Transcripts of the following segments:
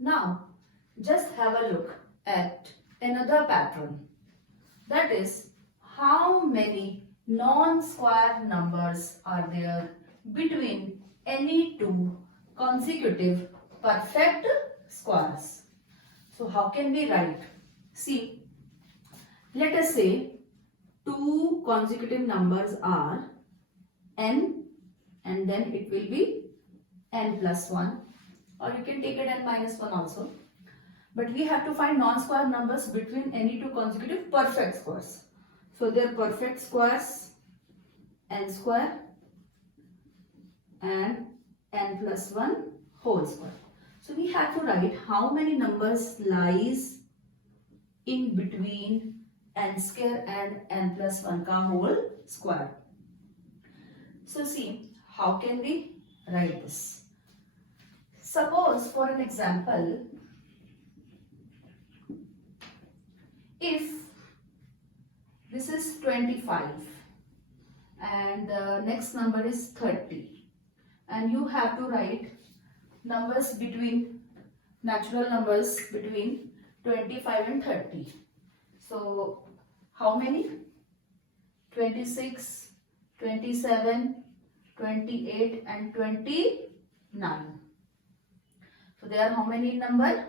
Now, just have a look at another pattern. That is, how many non-square numbers are there between any two consecutive perfect squares. So, how can we write? See, let us say two consecutive numbers are n and then it will be n plus 1, or you can take it n minus 1 also. But we have to find non-square numbers between any two consecutive perfect squares. So they are perfect squares n square and n plus 1 whole square. So we have to write how many numbers lies in between n square and n plus 1 ka whole square. So see, how can we write this? Suppose for an example, if this is 25 and the next number is 30 and you have to write numbers between, natural numbers between 25 and 30. So how many? 26, 27, 28 and 29. So there are how many in number?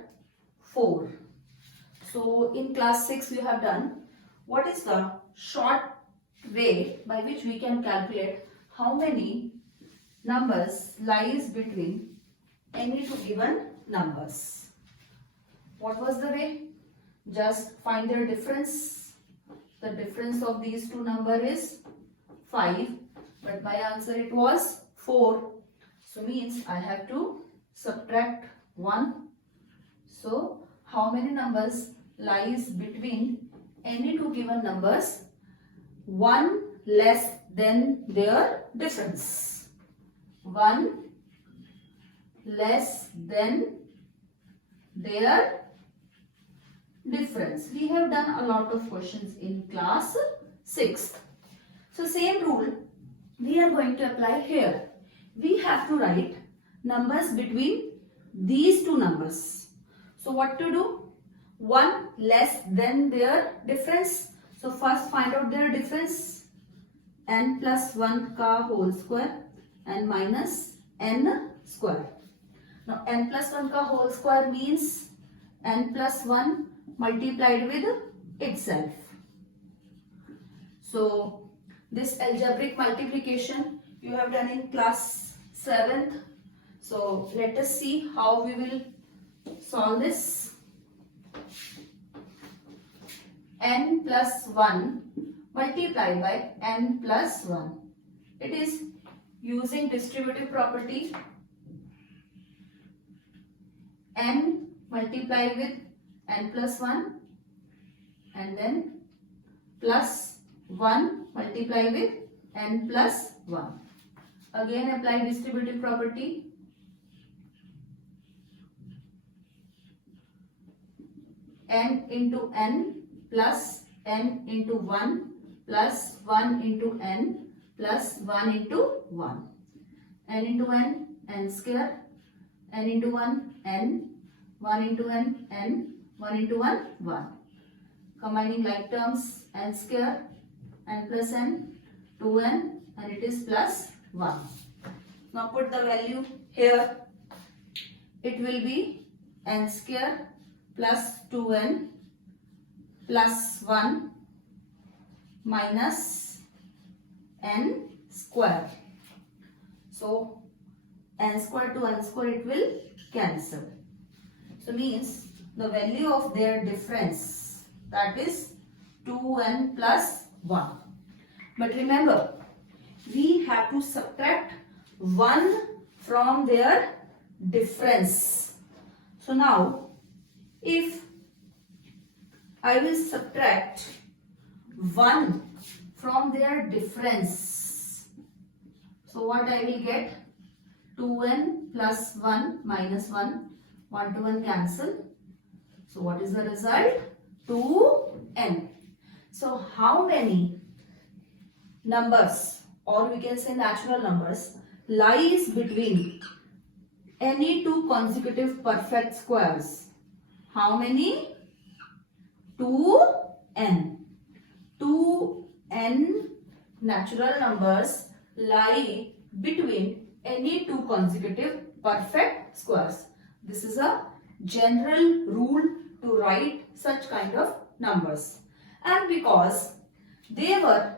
4. So in class 6 we have done what is the short way by which we can calculate how many numbers lies between any two given numbers. What was the way? Just find their difference. The difference of these two numbers is 5, but my answer it was 4. So means I have to subtract 1. So how many numbers lies between any two given numbers? 1 less than their difference. 1 less than their difference. We have done a lot of questions in class 6th. So same rule we are going to apply here. We have to write numbers between these two numbers. So what to do? 1 less than their difference. So first find out their difference. N plus 1 ka whole square and minus n square. Now n plus 1 ka whole square means n plus 1 multiplied with itself. So this algebraic multiplication you have done in class 7th. So let us see how we will solve this. N plus 1 multiplied by n plus 1. It is using distributive property. N multiplied with n plus 1 and then plus 1 multiplied with n plus 1. Again apply distributive property. N into n plus n into 1 plus 1 into n plus 1 into 1. N into n, n square. N into 1, n. 1 into n, n. 1 into 1, 1. Combining like terms, n square, n plus n, 2n, and it is plus 1. Now put the value here. It will be n square plus 2n plus 1 minus n square. So n square to n square it will cancel. So means the value of their difference, that is 2n plus 1. But remember, we have to subtract 1 from their difference. So now if I will subtract 1 from their difference, so what I will get? 2n plus 1 minus 1. 1 to 1 cancel. So what is the result? 2n. So how many numbers, or we can say natural numbers, lies between any two consecutive perfect squares. How many? 2n. 2n natural numbers lie between any two consecutive perfect squares. This is a general rule to write such kind of numbers. And because they were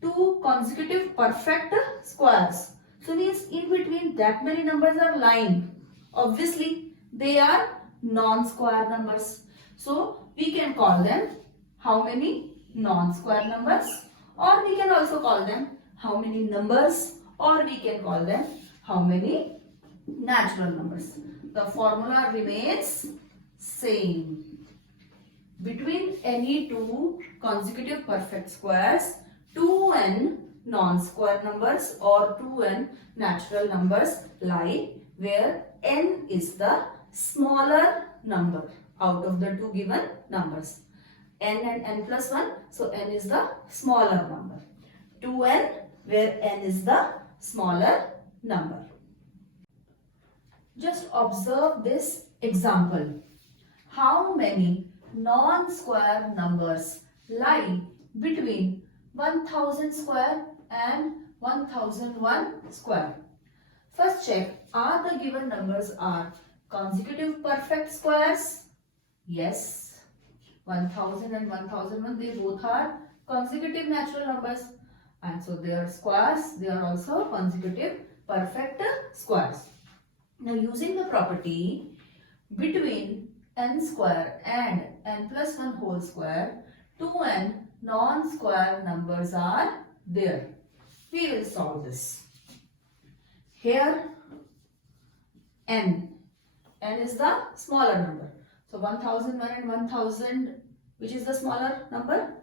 two consecutive perfect squares, so means in between that many numbers are lying. Obviously, they are non-square numbers. So we can call them how many? Non-square numbers, or we can also call them how many numbers, or we can call them how many natural numbers. The formula remains same. Between any two consecutive perfect squares, 2n non-square numbers or 2n natural numbers lie where n is the smaller number out of the two given numbers. N and n plus 1, so n is the smaller number. 2n where n is the smaller number. Just observe this example. How many non-square numbers lie between 1000 square and 1001 square? First check, are the given numbers are consecutive perfect squares? Yes. 1000 and 1001, they both are consecutive natural numbers. And so they are squares, they are also consecutive perfect squares. Now using the property between n square and n plus 1 whole square, 2n non-square numbers are there. We will solve this. Here n is the smaller number. So 1001 and 1000, which is the smaller number?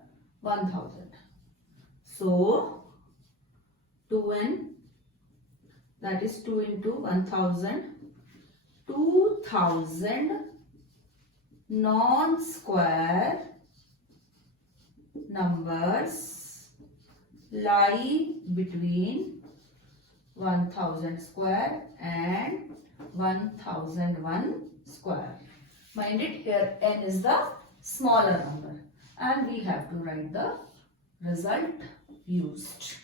1000. So 2n, that is 2 into 1000, 2000 non-square numbers lie between 1000 square and 1001 square. Mind it, here n is the smaller number and we have to write the result used.